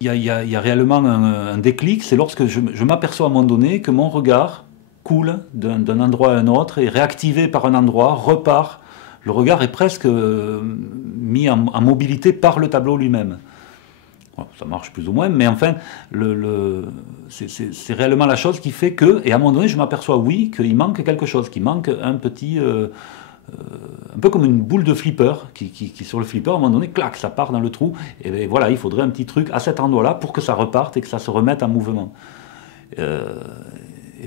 Il y a réellement un déclic, c'est lorsque je m'aperçois à un moment donné que mon regard coule d'un endroit à un autre, est réactivé par un endroit, repart. Le regard est presque mis en mobilité par le tableau lui-même. Bon, ça marche plus ou moins, mais enfin, c'est réellement la chose qui fait que, et à un moment donné, je m'aperçois, oui, qu'il manque quelque chose, qu'il manque un petit, un peu comme une boule de flipper, qui sur le flipper, à un moment donné, clac, ça part dans le trou, et voilà, il faudrait un petit truc à cet endroit-là pour que ça reparte et que ça se remette en mouvement. Euh,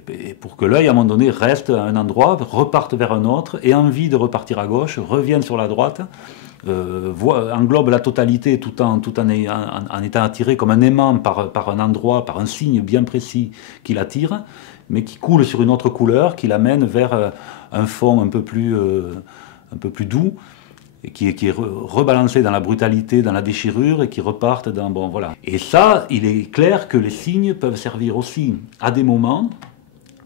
et pour que l'œil, à un moment donné, reste à un endroit, reparte vers un autre, ait envie de repartir à gauche, revienne sur la droite, englobe la totalité en étant attiré comme un aimant par un endroit, par un signe bien précis qui l'attire, mais qui coule sur une autre couleur, qui l'amène vers un fond un peu plus doux, et qui est rebalancé dans la brutalité, dans la déchirure, et qui repartent dans... Bon, voilà. Et ça, il est clair que les signes peuvent servir aussi à des moments,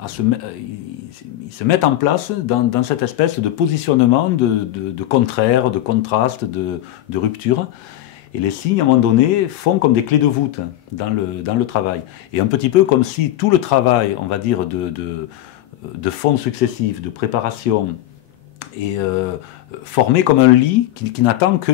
ils se mettent en place dans cette espèce de positionnement de contraire, de contraste, de rupture. Et les signes, à un moment donné, font comme des clés de voûte dans le travail. Et un petit peu comme si tout le travail, on va dire, de fonds successifs, de préparation, est formé comme un lit qui n'attend que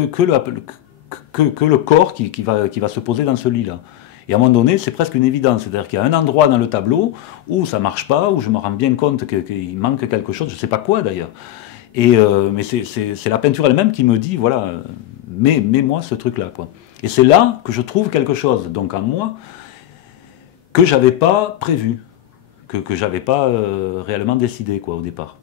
le corps qui va se poser dans ce lit-là. Et à un moment donné, c'est presque une évidence. C'est-à-dire qu'il y a un endroit dans le tableau où ça ne marche pas, où je me rends bien compte qu'il manque quelque chose, je ne sais pas quoi d'ailleurs. Mais c'est la peinture elle-même qui me dit, voilà, mets-moi ce truc-là, quoi. Et c'est là que je trouve quelque chose, donc en moi, que j'avais pas prévu, que j'avais pas réellement décidé, quoi, au départ.